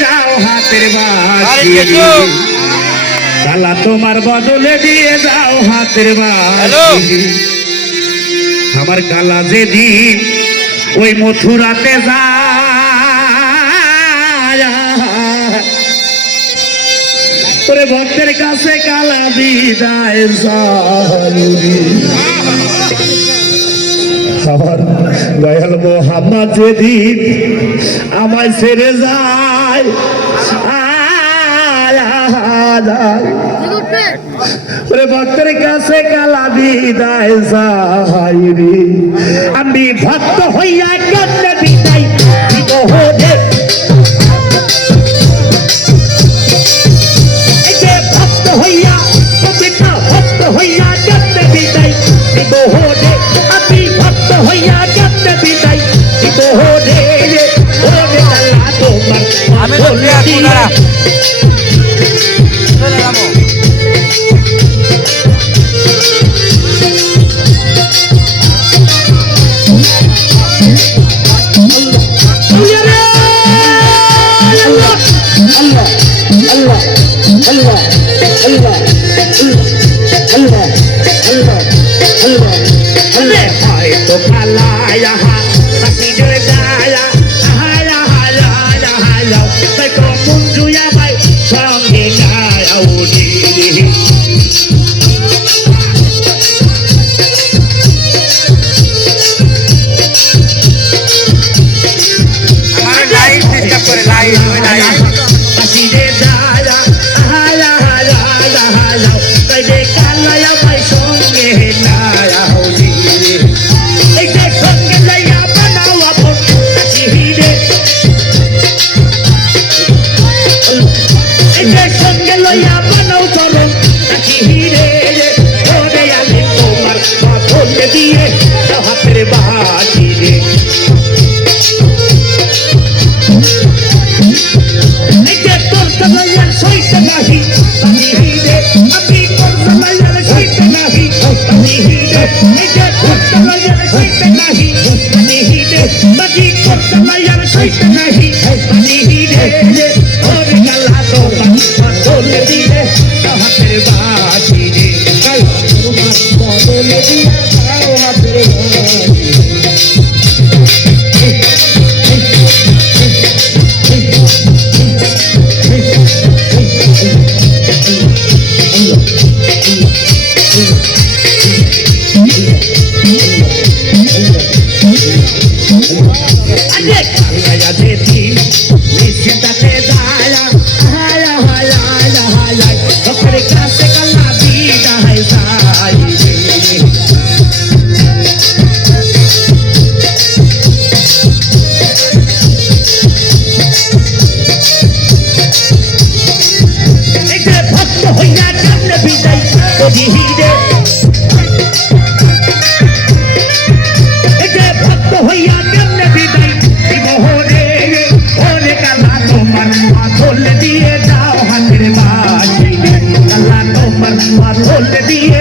যাও হাতের বাঁশি কালা তোমার বদলে দিয়ে যাও হাতের বাঁশি আমার কালা যেদিন ওই মথুরাতে যায় তোরে ভক্তের কাছে কালা বিদায় আমার দয়াল মোহাম্মদ যেদিন আমায় ছেড়ে যায় ওরে ভক্তের কাছে কালা বিদায় যাই রে আমি ভক্ত হইয়া কেমনে বিদায় দিব রে এই যে ভক্ত হইয়া কবিতা ভক্ত হইয়া কেমনে বিদায় দিব রে আমি ভক্ত হইয়া কেমনে বিদায় দিব রে ওরে আল্লাহ তোমার আমি তো আপনারা দিয়ে